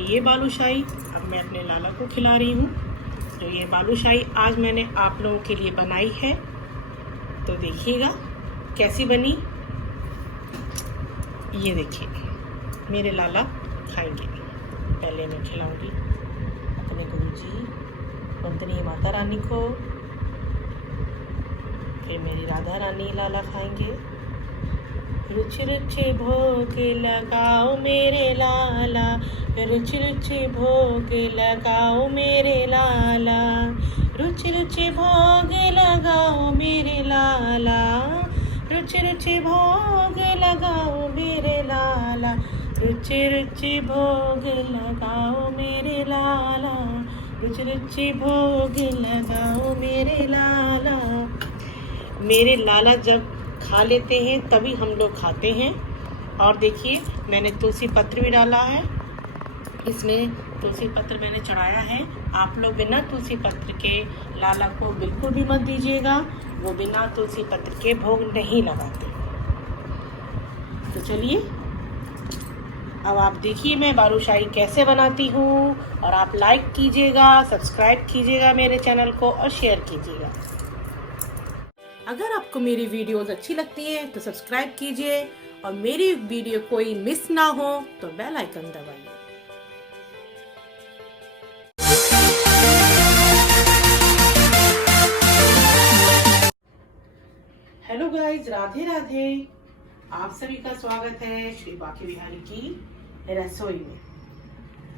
ये बालूशाही अब मैं अपने लाला को खिला रही हूँ। तो ये बालूशाही आज मैंने आप लोगों के लिए बनाई है, तो देखिएगा कैसी बनी। ये देखिए मेरे लाला खाएंगे। पहले मैं खिलाऊंगी अपने गुरुजी वंदनीय माता रानी को, फिर मेरी राधा रानी लाला खाएंगे। रुचि रुचि भोग लगाओ मेरे लाला, रुचि रुचि भोग लगाओ मेरे लाला, रुचि रुचि भोग लगाओ मेरे लाला, रुचि रुचि भोग लगाओ मेरे लाला, रुचि रुचि भोग लगाओ मेरे लाला, रुचि रुचि भोग लगाओ मेरे लाला। मेरे लाला जब खा लेते हैं तभी हम लोग खाते हैं। और देखिए मैंने तुलसी पत्र भी डाला है, इसमें तुलसी पत्र मैंने चढ़ाया है। आप लोग बिना तुलसी पत्र के लाला को बिल्कुल भी मत दीजिएगा, वो बिना तुलसी पत्र के भोग नहीं लगाते। तो चलिए अब आप देखिए मैं बालूशाही कैसे बनाती हूँ, और आप लाइक कीजिएगा, सब्सक्राइब कीजिएगा मेरे चैनल को और शेयर कीजिएगा। अगर आपको मेरी वीडियोस अच्छी लगती हैं तो सब्सक्राइब कीजिए, और मेरी वीडियो कोई मिस ना हो तो बेल आइकन दबाइए। Hello guys, Radhe Radhe. आप सभी का स्वागत है श्री बांके बिहारी की रसोई में,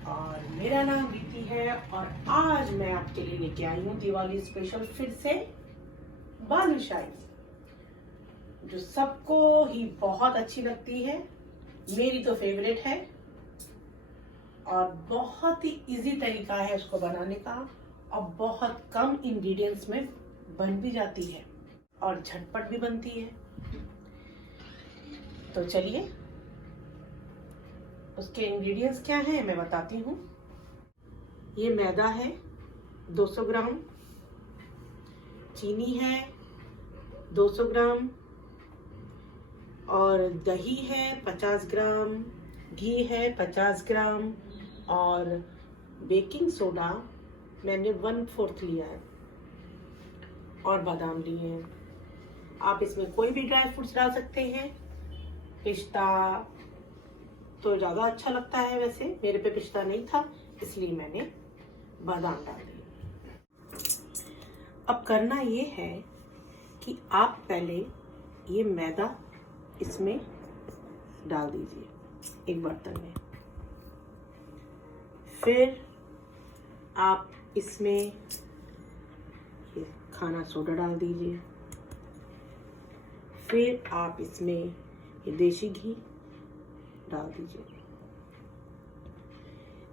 और मेरा नाम प्रीति है। और आज मैं आपके लिए लेके आई हूँ दिवाली स्पेशल फिर से बालूशाही, जो सबको ही बहुत अच्छी लगती है। मेरी तो फेवरेट है, और बहुत ही इजी तरीका है उसको बनाने का, और बहुत कम इंग्रेडिएंट्स में बन भी जाती है और झटपट भी बनती है। तो चलिए उसके इंग्रेडिएंट्स क्या हैं मैं बताती हूँ। ये मैदा है 200 ग्राम, चीनी है 200 ग्राम, और दही है 50 ग्राम, घी है 50 ग्राम, और बेकिंग सोडा मैंने 1/4 लिया है, और बादाम लिए हैं। आप इसमें कोई भी ड्राई फ्रूट्स डाल सकते हैं। पिस्ता तो ज़्यादा अच्छा लगता है, वैसे मेरे पे पिस्ता नहीं था इसलिए मैंने बादाम डाल दिए। अब करना ये है कि आप पहले ये मैदा इसमें डाल दीजिए एक बर्तन में, फिर आप इसमें ये खाना सोडा डाल दीजिए, फिर आप इसमें ये देसी घी डाल दीजिए।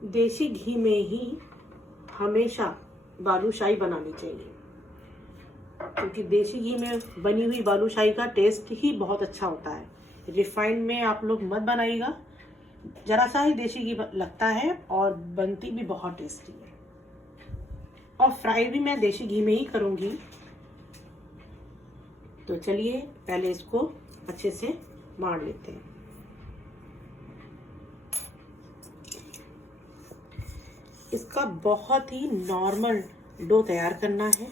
देसी घी में ही हमेशा बालूशाही बनानी चाहिए, क्योंकि देसी घी में बनी हुई बालूशाही का टेस्ट ही बहुत अच्छा होता है। रिफाइंड में आप लोग मत बनाइएगा, जरा सा ही देसी घी लगता है और बनती भी बहुत टेस्टी है। और फ्राई भी मैं देसी घी में ही करूँगी। तो चलिए पहले इसको अच्छे से मार लेते हैं। इसका बहुत ही नॉर्मल डो तैयार करना है।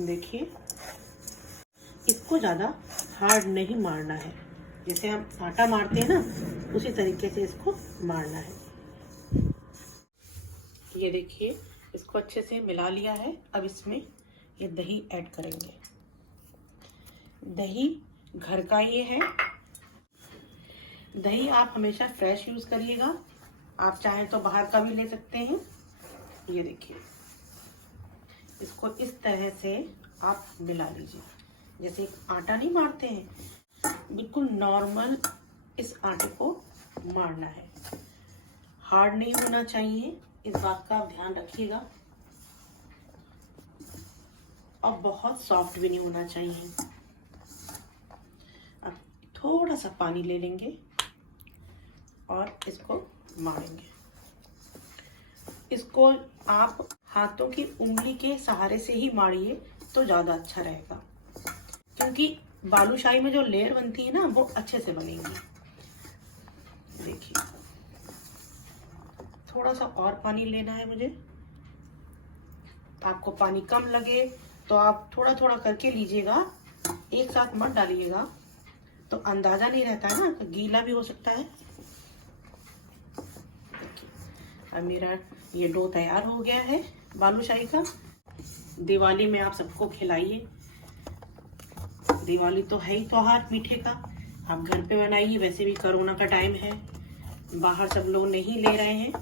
देखिए इसको ज़्यादा हार्ड नहीं मारना है, जैसे हम आटा मारते हैं ना उसी तरीके से इसको मारना है। ये देखिए इसको अच्छे से मिला लिया है। अब इसमें ये दही ऐड करेंगे। दही घर का ये है। दही आप हमेशा फ्रेश यूज़ करिएगा, आप चाहें तो बाहर का भी ले सकते हैं। ये देखिए इसको इस तरह से आप मिला लीजिए, जैसे आटा नहीं मारते हैं, बिल्कुल नॉर्मल इस आटे को मारना है। हार्ड नहीं होना चाहिए, इस बात का आप ध्यान रखिएगा, और बहुत सॉफ्ट भी नहीं होना चाहिए। अब थोड़ा सा पानी ले लेंगे और इसको मारेंगे। इसको आप हाथों की उंगली के सहारे से ही मारिए तो ज़्यादा अच्छा रहेगा, क्योंकि बालूशाही में जो लेयर बनती है ना वो अच्छे से बनेगी। देखिए, थोड़ा सा और पानी लेना है मुझे। आपको पानी कम लगे तो आप थोड़ा थोड़ा करके लीजिएगा, एक साथ मत डालिएगा, तो अंदाजा नहीं रहता है ना, गीला भी हो सकता है। अब मेरा ये डो तैयार हो गया है बालूशाही का। दिवाली में आप सबको खिलाइए, दिवाली तो है ही त्योहार मीठे का, आप घर पे बनाइए। वैसे भी कोरोना का टाइम है, बाहर सब लोग नहीं ले रहे हैं।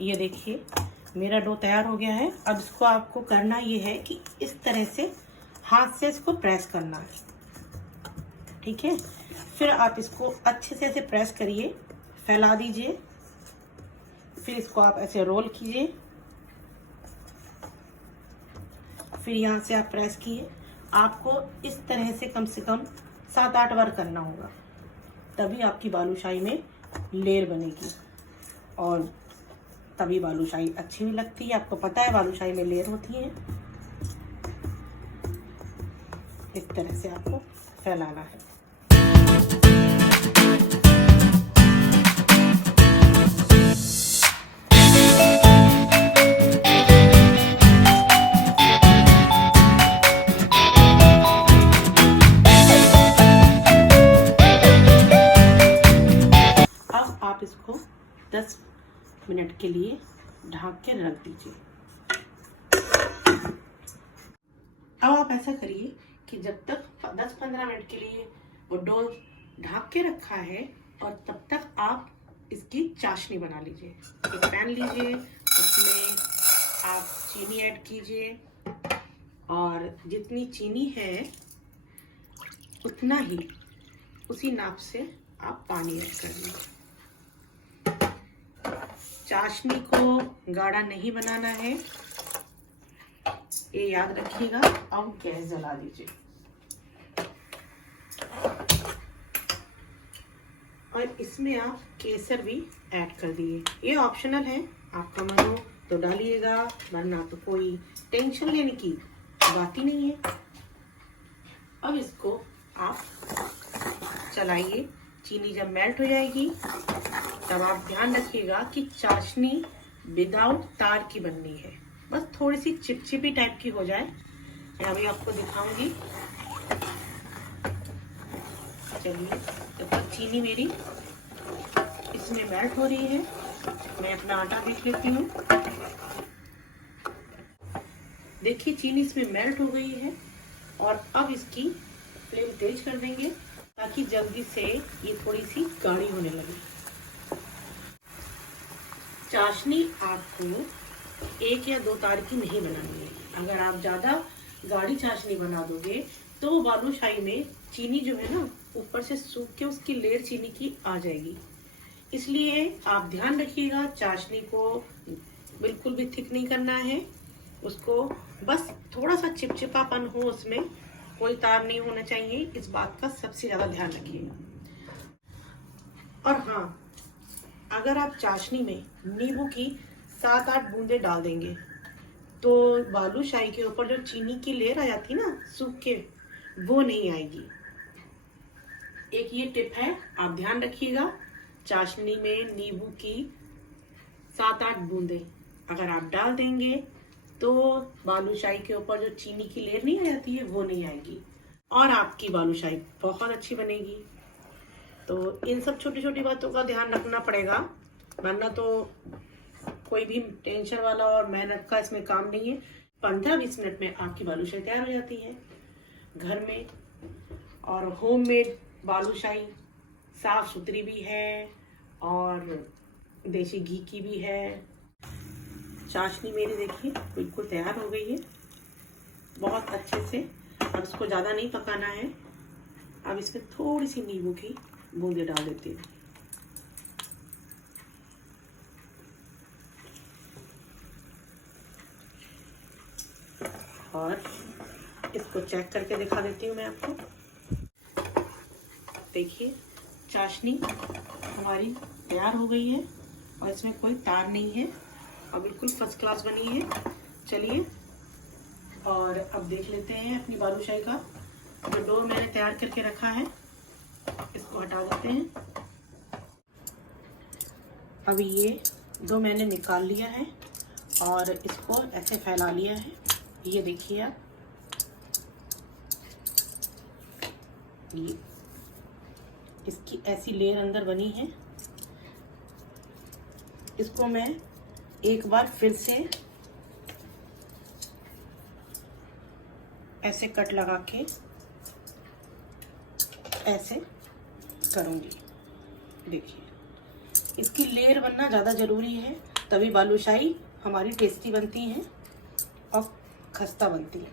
ये देखिए मेरा डो तैयार हो गया है। अब इसको आपको करना ये है कि इस तरह से हाथ से इसको प्रेस करना है, ठीक है। फिर आप इसको अच्छे से ऐसे प्रेस करिए, फैला दीजिए, फिर इसको आप ऐसे रोल कीजिए, फिर यहाँ से आप प्रेस किए। आपको इस तरह से कम 7-8 बार करना होगा, तभी आपकी बालूशाही में लेयर बनेगी और तभी बालूशाही अच्छी भी लगती है। आपको पता है बालूशाही में लेयर होती है। इस तरह से आपको फैलाना है। अब आप इसको 10 मिनट के लिए ढक के रख दीजिए। अब आप ऐसा करिए कि जब तक 10-15 मिनट के लिए वो डो ढक के रखा है, और तब तक आप इसकी चाशनी बना लीजिए। एक पैन लीजिए, उसमें आप चीनी ऐड कीजिए, और जितनी चीनी है उतना ही उसी नाप से आप पानी ऐड कर लीजिए। चाशनी को गाढ़ा नहीं बनाना है, ये याद रखिएगा। अब गैस जला दीजिए और इसमें आप केसर भी ऐड कर दिए। ये ऑप्शनल है, आपका मन हो तो डालिएगा, वरना तो कोई टेंशन लेने की बात ही नहीं है। अब इसको आप चलाइए। चीनी जब मेल्ट हो जाएगी तब आप ध्यान रखिएगा कि चाशनी विदाउट तार की बननी है, बस थोड़ी सी चिपचिपी टाइप की हो जाए। मैं अभी आपको दिखाऊंगी। चलिए, तब तक चीनी मेरी इसमें मेल्ट हो रही है, मैं अपना आटा देख लेती हूँ। देखिए चीनी इसमें मेल्ट हो गई है, और अब इसकी फ्लेम तेज कर देंगे ताकि जल्दी से ये थोड़ी सी गाढ़ी होने लगे। चाशनी आपको 1 या 2 तार की नहीं बनानी है। अगर आप ज़्यादा गाढ़ी चाशनी बना दोगे तो बालूशाही में चीनी जो है ना ऊपर से सूख के उसकी लेयर चीनी की आ जाएगी। इसलिए आप ध्यान रखिएगा, चाशनी को बिल्कुल भी थिक नहीं करना है, उसको बस थोड़ा सा चिपचिपापन हो, उसमें कोई तार नहीं होना चाहिए। इस बात का सबसे ज़्यादा ध्यान रखिएगा। और हाँ, अगर आप चाशनी में नींबू की 7-8 बूंदे डाल देंगे तो बालूशाही के ऊपर जो चीनी की लेयर आ जाती है ना सूख के, वो नहीं आएगी। एक ये टिप है, आप ध्यान रखिएगा। चाशनी में नींबू की 7-8 बूंदे अगर आप डाल देंगे तो बालूशाही के ऊपर जो चीनी की लेयर नहीं आ जाती है वो नहीं आएगी, और आपकी बालूशाही बहुत अच्छी बनेगी। तो इन सब छोटी छोटी बातों का ध्यान रखना पड़ेगा, वरना तो कोई भी टेंशन वाला और मेहनत का इसमें काम नहीं है। 15-20 मिनट में आपकी बालूशाही तैयार हो जाती है घर में। और होममेड बालूशाही साफ सुथरी भी है और देसी घी की भी है। चाशनी मेरी देखिए बिल्कुल तैयार हो गई है बहुत अच्छे से। अब इसको ज़्यादा नहीं पकाना है। अब इसमें थोड़ी सी नींबू की बूंदे डाल देती हूँ। और इसको चेक करके दिखा देती हूँ मैं आपको। देखिए चाशनी हमारी तैयार हो गई है और इसमें कोई तार नहीं है। और बिल्कुल फर्स्ट क्लास बनी है। चलिए और अब देख लेते हैं अपनी बालूशाही का जो डो मैंने तैयार करके रखा है, इसको हटा देते हैं। अभी ये डो मैंने निकाल लिया है और इसको ऐसे फैला लिया है। ये देखिए आप, ये इसकी ऐसी लेयर अंदर बनी है। इसको मैं एक बार फिर से ऐसे कट लगा के ऐसे करूँगी। देखिए, इसकी लेयर बनना ज़्यादा ज़रूरी है, तभी बालूशाही हमारी टेस्टी बनती है और खस्ता बनती है।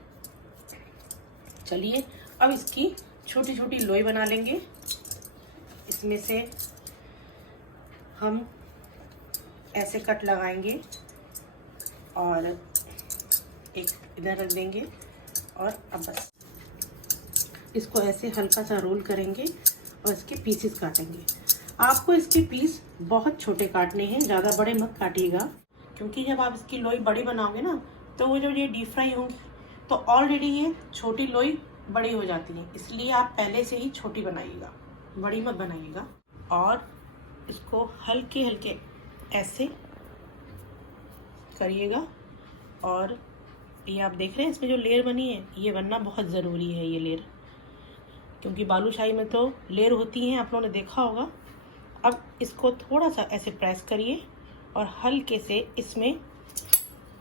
चलिए अब इसकी छोटी छोटी लोई बना लेंगे। इसमें से हम ऐसे कट लगाएंगे और एक इधर रख देंगे और अब बस इसको ऐसे हल्का सा रोल करेंगे और इसके पीसेस काटेंगे। आपको इसके पीस बहुत छोटे काटने हैं, ज़्यादा बड़े मत काटिएगा, क्योंकि जब आप इसकी लोई बड़ी बनाओगे ना तो वो जब ये डीप फ्राई होंगी तो ऑलरेडी ये छोटी लोई बड़ी हो जाती है। इसलिए आप पहले से ही छोटी बनाइएगा, बड़ी मत बनाइएगा। और इसको हल्के हल्के ऐसे करिएगा। और ये आप देख रहे हैं इसमें जो लेयर बनी है, ये बनना बहुत ज़रूरी है ये लेयर, क्योंकि बालूशाही में तो लेयर होती हैं, आप लोगों ने देखा होगा। अब इसको थोड़ा सा ऐसे प्रेस करिए और हल्के से इसमें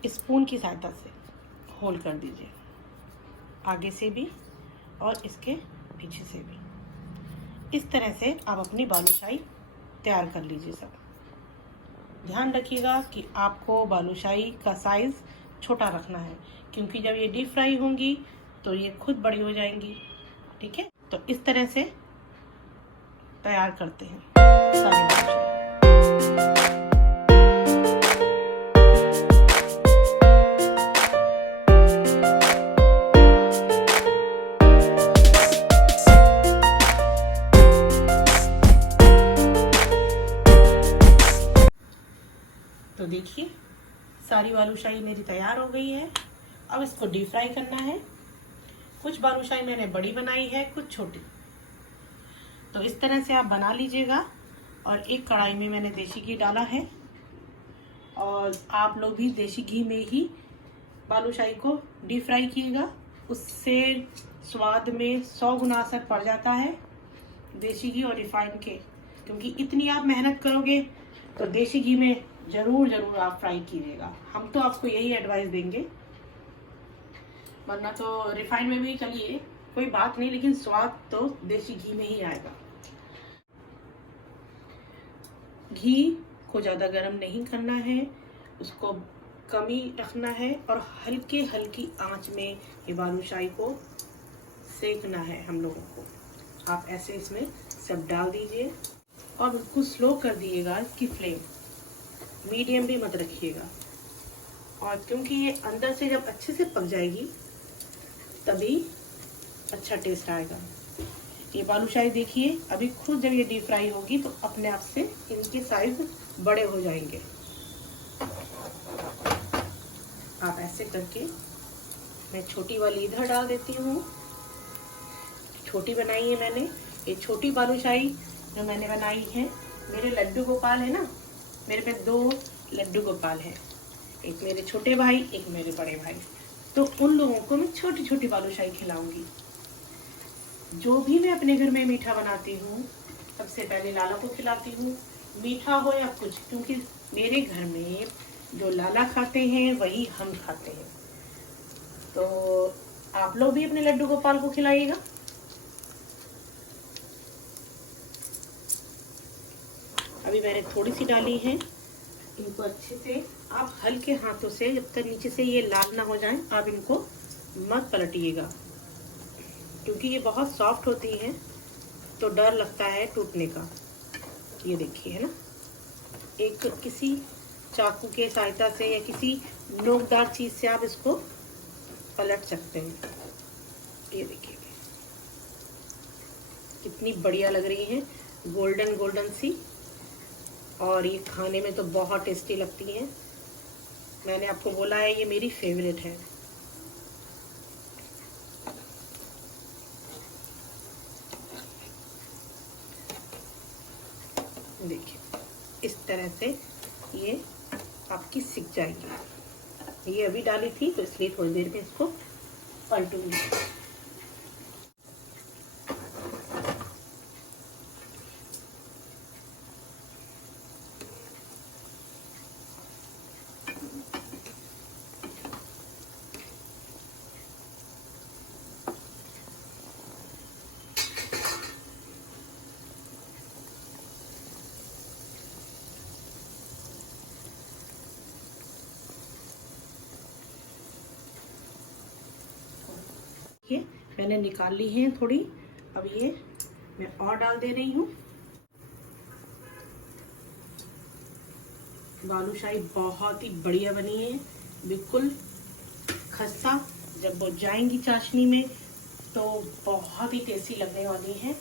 स्पून की सहायता से होल कर दीजिए, आगे से भी और इसके पीछे से भी। इस तरह से आप अपनी बालूशाही तैयार कर लीजिए। सब ध्यान रखिएगा कि आपको बालूशाही का साइज़ छोटा रखना है, क्योंकि जब ये डीप फ्राई होंगी तो ये खुद बड़ी हो जाएंगी। ठीक है, तो इस तरह से तैयार करते हैं सारी बालूशाही। तो देखिए सारी बालूशाही मेरी तैयार हो गई है। अब इसको डीप फ्राई करना है। कुछ बालूशाही मैंने बड़ी बनाई है, कुछ छोटी। तो इस तरह से आप बना लीजिएगा। और एक कढ़ाई में मैंने देसी घी डाला है, और आप लोग भी देसी घी में ही बालूशाही को डीप फ्राई कीजिएगा, उससे स्वाद में 100 गुना असर पड़ जाता है देसी घी और रिफाइंड के। क्योंकि इतनी आप मेहनत करोगे तो देसी घी में ज़रूर आप फ्राई कीजिएगा। हम तो आपको यही एडवाइस देंगे, वरना तो रिफाइंड में भी चलिए कोई बात नहीं, लेकिन स्वाद तो देसी घी में ही आएगा। घी को ज़्यादा गर्म नहीं करना है, उसको कम ही रखना है और हल्की आंच में ये बालूशाही को सेकना है हम लोगों को। आप ऐसे इसमें सब डाल दीजिए और बिल्कुल स्लो कर दिएगा इसकी फ्लेम, मीडियम भी मत रखिएगा। और क्योंकि ये अंदर से जब अच्छे से पक जाएगी तभी अच्छा टेस्ट आएगा। ये बालूशाही देखिए अभी खुद जब ये डीप फ्राई होगी तो अपने आप से इनके साइज बड़े हो जाएंगे। आप ऐसे करके, मैं छोटी वाली इधर डाल देती हूँ। छोटी बनाई है मैंने। ये छोटी बालूशाही जो मैंने बनाई है, मेरे लड्डू गोपाल है ना, मेरे पे 2 लड्डू गोपाल हैं, एक मेरे छोटे भाई, एक मेरे बड़े भाई। तो उन लोगों को मैं छोटी छोटी बालूशाही खिलाऊंगी। जो भी मैं अपने घर में मीठा बनाती हूँ सबसे पहले लाला को खिलाती हूँ, मीठा हो या कुछ, क्योंकि मेरे घर में जो लाला खाते हैं वही हम खाते हैं। तो आप लोग भी अपने लड्डू गोपाल को खिलाइएगा। अभी मैंने थोड़ी सी डाली है, इनको अच्छे से आप हल्के हाथों से, जब तक नीचे से ये लाल ना हो जाए, आप इनको मत पलटिएगा, क्योंकि ये बहुत सॉफ्ट होती है तो डर लगता है टूटने का। ये देखिए, है ना, एक किसी चाकू के सहायता से या किसी नोकदार चीज़ से आप इसको पलट सकते हैं। ये देखिए कितनी बढ़िया लग रही है, गोल्डन गोल्डन सी, और ये खाने में तो बहुत टेस्टी लगती हैं। मैंने आपको बोला है ये मेरी फेवरेट है। देखिए इस तरह से ये आपकी सिक जाएगी। ये अभी डाली थी तो इसलिए थोड़ी देर में इसको पलटूंगी। ये मैंने निकाल ली है थोड़ी। अब ये मैं और डाल दे रही हूँ। बालूशाही बहुत ही बढ़िया बनी है, बिल्कुल खस्ता। जब वो जाएंगी चाशनी में तो बहुत ही टेस्टी लगने वाली है।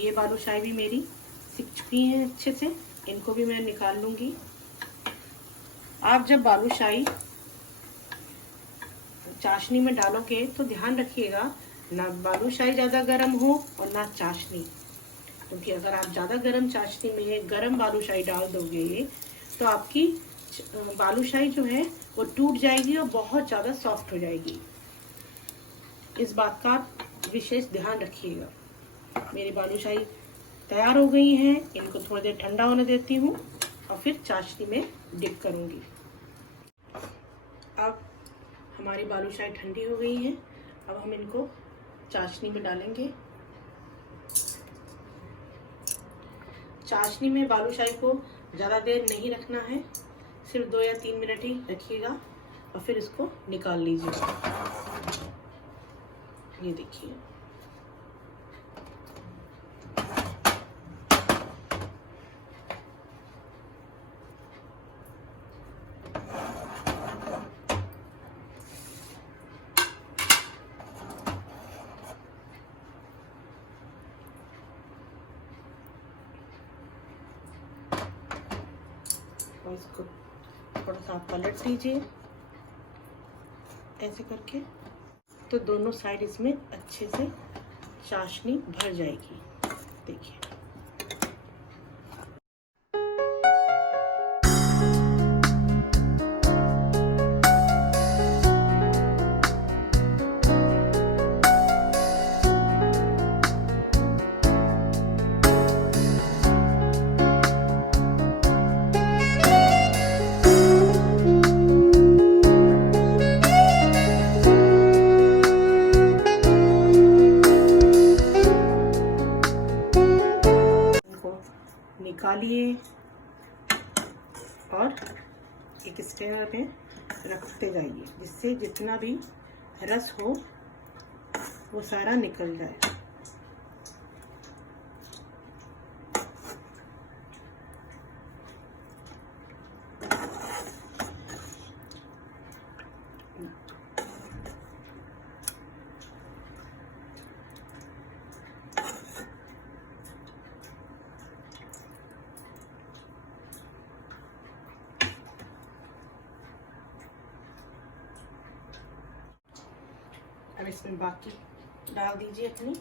ये बालूशाही भी मेरी सिक चुकी हैं अच्छे से, इनको भी मैं निकाल लूंगी। आप जब बालूशाही चाशनी में डालोगे तो ध्यान रखिएगा ना बालूशाही ज़्यादा गर्म हो और ना चाशनी, क्योंकि अगर आप ज़्यादा गर्म चाशनी में गर्म बालूशाही डाल दोगे तो आपकी बालूशाही जो है वो टूट जाएगी और बहुत ज़्यादा सॉफ्ट हो जाएगी। इस बात का विशेष ध्यान रखिएगा। मेरी बालूशाही तैयार हो गई हैं, इनको थोड़ी देर ठंडा होने देती हूँ और फिर चाशनी में डिप करूँगी। अब हमारी बालूशाही ठंडी हो गई है, अब हम इनको चाशनी में डालेंगे। चाशनी में बालूशाही को ज़्यादा देर नहीं रखना है, सिर्फ 2 या 3 मिनट ही रखिएगा और फिर इसको निकाल लीजिए। ये देखिए और इसको थोड़ा सा पलट दीजिए ऐसे करके, तो दोनों साइड इसमें अच्छे से चाशनी भर जाएगी। देखिए निकालिए और एक स्ट्रेनर में रखते जाइए, जिससे जितना भी रस हो वो सारा निकल जाए। अब इसमें बाकी डाल दीजिए अपनी।